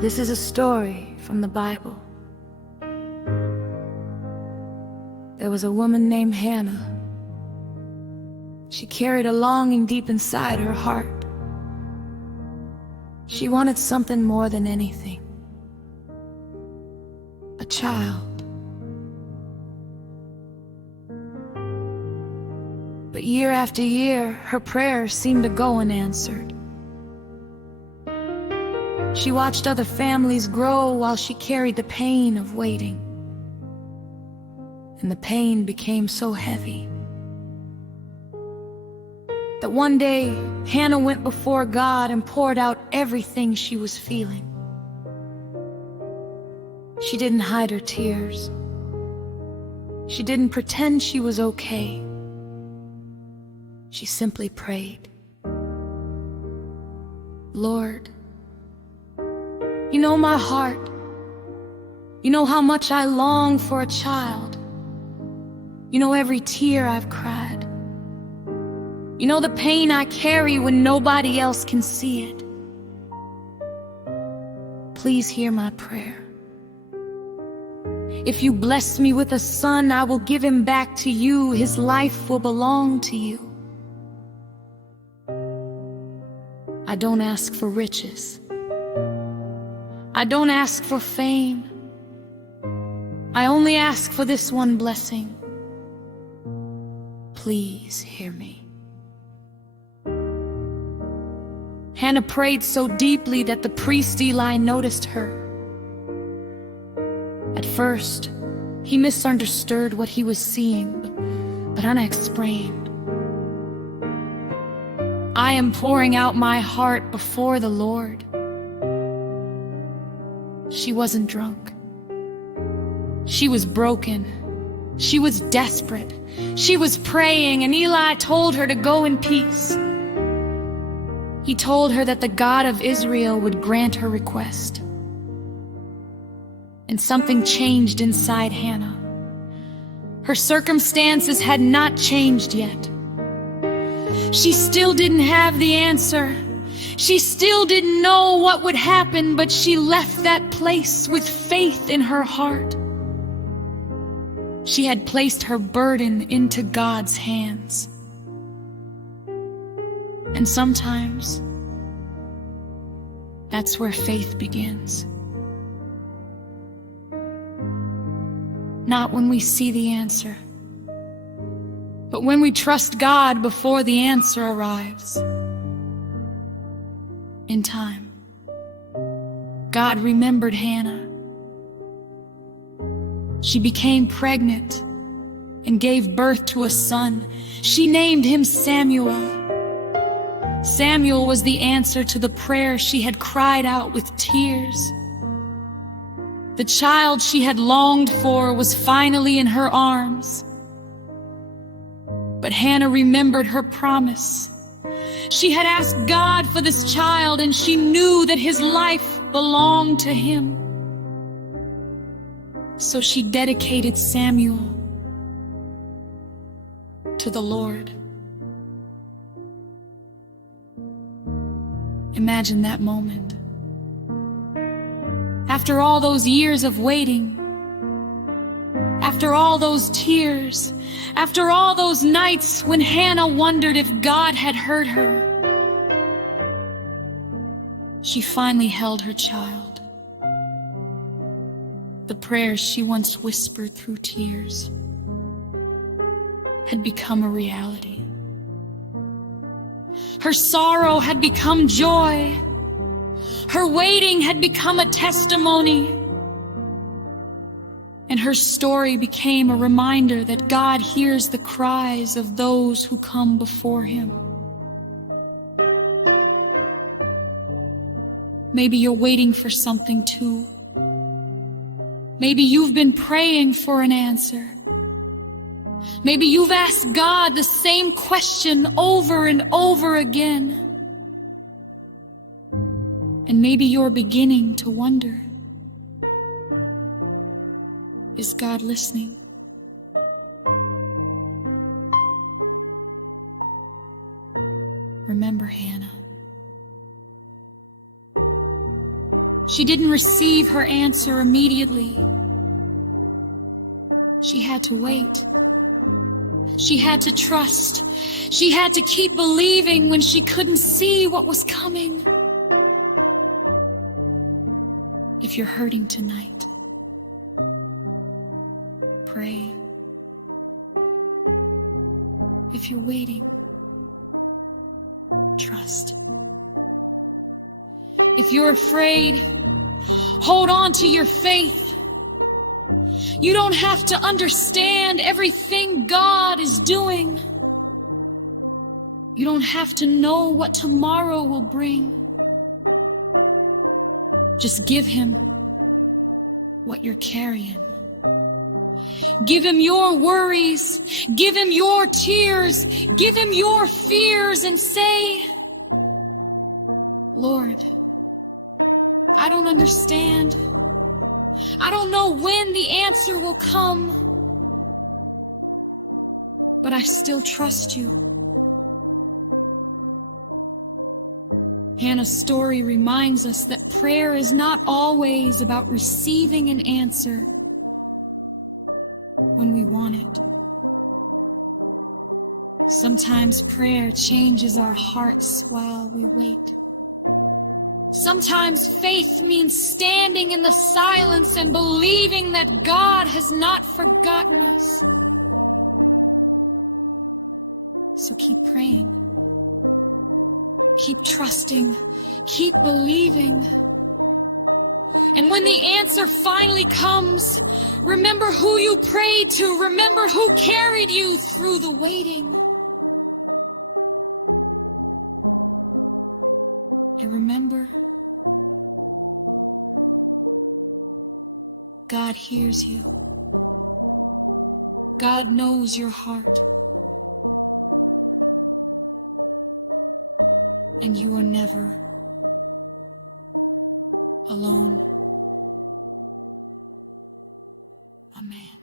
This is a story from the Bible. There was a woman named Hannah. She carried a longing deep inside her heart. She wanted something more than anything. A child. But year after year, her prayers seemed to go unanswered. She watched other families grow while she carried the pain of waiting. And the pain became so heavy that one day, Hannah went before God and poured out everything she was feeling. She didn't hide her tears. She didn't pretend she was okay. She simply prayed. Lord, you know my heart. You know how much I long for a child. You know every tear I've cried. You know the pain I carry when nobody else can see it. Please hear my prayer. If you bless me with a son, I will give him back to you. His life will belong to you. I don't ask for riches. I don't ask for fame. I only ask for this one blessing. Please hear me. Hannah prayed so deeply that the priest Eli noticed her. At first, he misunderstood what he was seeing, but Hannah explained. I am pouring out my heart before the Lord. She wasn't drunk. She was broken. She was desperate. She was praying, and Eli told her to go in peace. He told her that the God of Israel would grant her request. And something changed inside Hannah. Her circumstances had not changed yet. She still didn't have the answer. She still didn't know what would happen, but she left that place with faith in her heart. She had placed her burden into God's hands. And sometimes, that's where faith begins. Not when we see the answer, but when we trust God before the answer arrives. In time, God remembered Hannah. She became pregnant and gave birth to a son. She named him Samuel. Samuel was the answer to the prayer she had cried out with tears. The child she had longed for was finally in her arms. But Hannah remembered her promise. She had asked God for this child, and she knew that his life belonged to him. So she dedicated Samuel to the Lord. Imagine that moment. After all those years of waiting, after all those tears, after all those nights when Hannah wondered if God had heard her, she finally held her child. The prayers she once whispered through tears had become a reality. Her sorrow had become joy. Her waiting had become a testimony. And her story became a reminder that God hears the cries of those who come before Him. Maybe you're waiting for something too. Maybe you've been praying for an answer. Maybe you've asked God the same question over and over again. And maybe you're beginning to wonder, is God listening? Remember Hannah. She didn't receive her answer immediately. She had to wait. She had to trust. She had to keep believing when she couldn't see what was coming. If you're hurting tonight, pray. If you're waiting, trust. If you're afraid, hold on to your faith. You don't have to understand everything God is doing. You don't have to know what tomorrow will bring. Just give Him what you're carrying. Give Him your worries. Give Him your tears. Give Him your fears and say, Lord, I don't understand. I don't know when the answer will come, but I still trust you. Hannah's story reminds us that prayer is not always about receiving an answer when we want it. Sometimes prayer changes our hearts while we wait. Sometimes faith means standing in the silence and believing that God has not forgotten us. So keep praying. Keep trusting. Keep believing. And when the answer finally comes, remember who you prayed to. Remember who carried you through the waiting. And remember, God hears you. God knows your heart. And you are never alone. Amen.